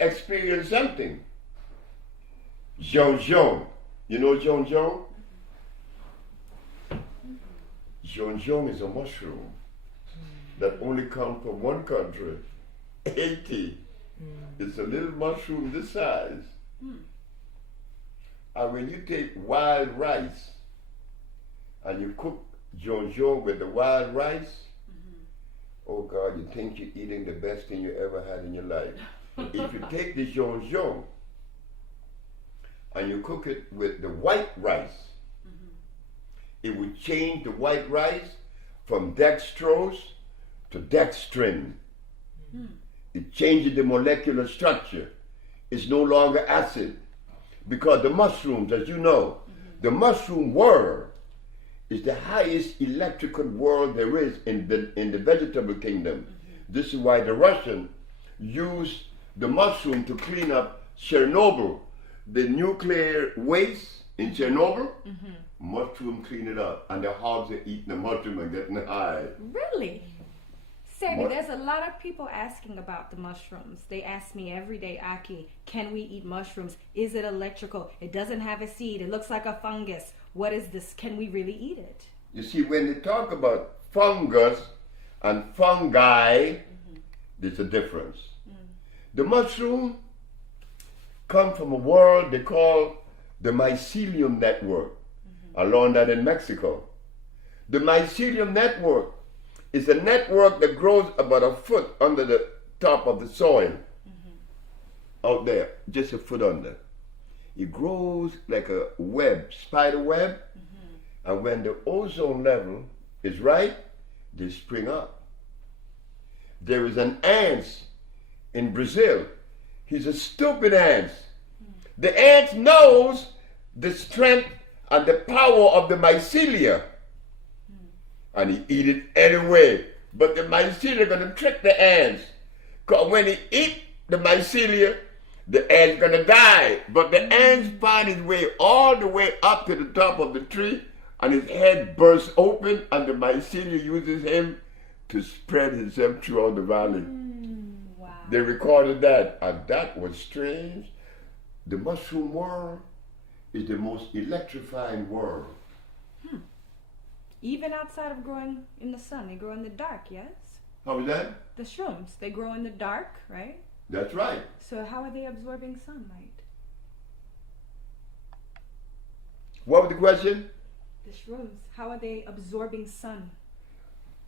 experience something. Jean. You know Jean? Jean is a mushroom that only comes from one country, Haiti. It's a little mushroom this size. And when you take wild rice and you cook Jean with the wild rice, oh God, you think you're eating the best thing you ever had in your life. If you take the Jean and you cook it with the white rice, it will change the white rice from dextrose to dextrin. It changes the molecular structure. It's no longer acid. Because the mushrooms, as you know, the mushroom world is the highest electrical world there is in the vegetable kingdom. This is why the Russians used the mushroom to clean up Chernobyl. The nuclear waste in Chernobyl, mushroom clean it up. And the hogs are eating the mushroom and getting high. Really? Sebi, there's a lot of people asking about the mushrooms. They ask me every day, Aki, can we eat mushrooms? Is it electrical? It doesn't have a seed. It looks like a fungus. What is this? Can we really eat it? You see, when they talk about fungus and fungi, there's a difference. The mushroom come from a world they call the mycelium network. I learned that in Mexico. The mycelium network is a network that grows about a foot under the top of the soil. Out there, just a foot under. It grows like a web, spider web, and when the ozone level is right, they spring up. There is an ant in Brazil. He's a stupid ant. The ant knows the strength and the power of the mycelia, and he eat it anyway. But the mycelia are going to trick the ants. Because when he eat the mycelia, the ant's going to die. But the ants find his way all the way up to the top of the tree, and his head bursts open, and the mycelia uses him to spread himself throughout the valley. Wow. They recorded that, and that was strange. The mushroom world is the most electrifying world. Even outside of growing in the sun, they grow in the dark, yes? How is that? The shrooms, they grow in the dark, right? That's right. So how are they absorbing sunlight? What was the question? The shrooms, how are they absorbing sun?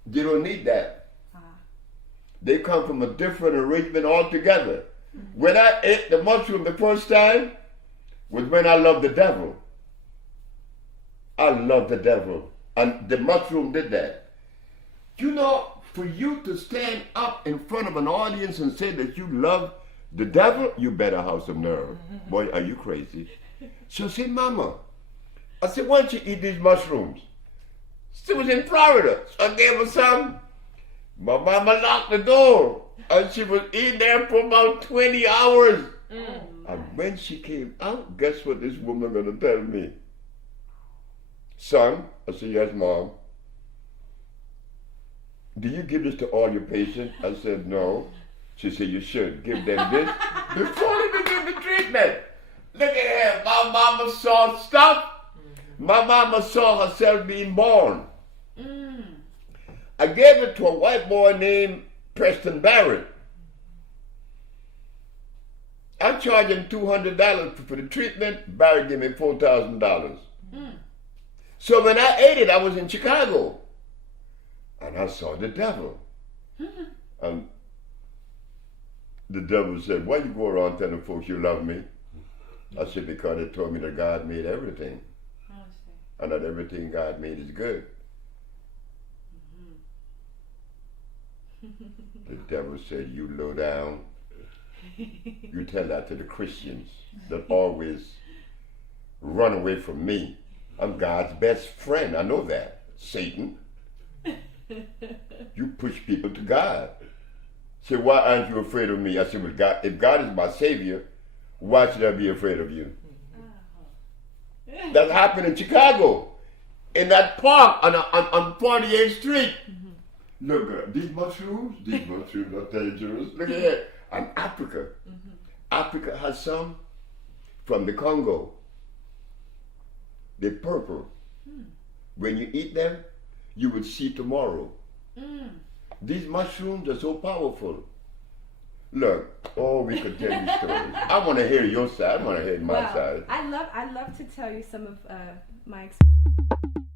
They don't need that. They come from a different arrangement altogether. When I ate the mushroom the first time was when I loved the devil. I love the devil. And the mushroom did that. You know, for you to stand up in front of an audience and say that you love the devil, you better have some nerve. Boy, are you crazy? So I said, Mama, I said, why don't you eat these mushrooms? She was in Florida, so I gave her some. My mama locked the door, and she was in there for about 20 hours. And when she came out, guess what this woman gonna tell me? Son, I said, yes, Mom. Do you give this to all your patients? I said, no. She said, you should give them this before they begin the treatment. Look at her. My mama saw stuff. My mama saw herself being born. I gave it to a white boy named Preston Barrett. I charged him $200 for the treatment. Barrett gave me $4,000. So when I ate it, I was in Chicago. And I saw the devil. And the devil said, why you go around telling folks you love me? I said, because they told me that God made everything. And that everything God made is good. The devil said, you low down. You tell that to the Christians that always run away from me. I'm God's best friend. I know that. Satan. You push people to God. Say, why aren't you afraid of me? I said, well, God, if God is my Savior, why should I be afraid of you? That happened in Chicago, in that park on 48th Street. Look, these mushrooms are dangerous. Look at that. And Africa. Africa has some from the Congo. They're purple. When you eat them, you will see tomorrow. These mushrooms are so powerful. Look, we could tell you stories. I want to hear your side. I want to hear my side. I love to tell you some of my experiences.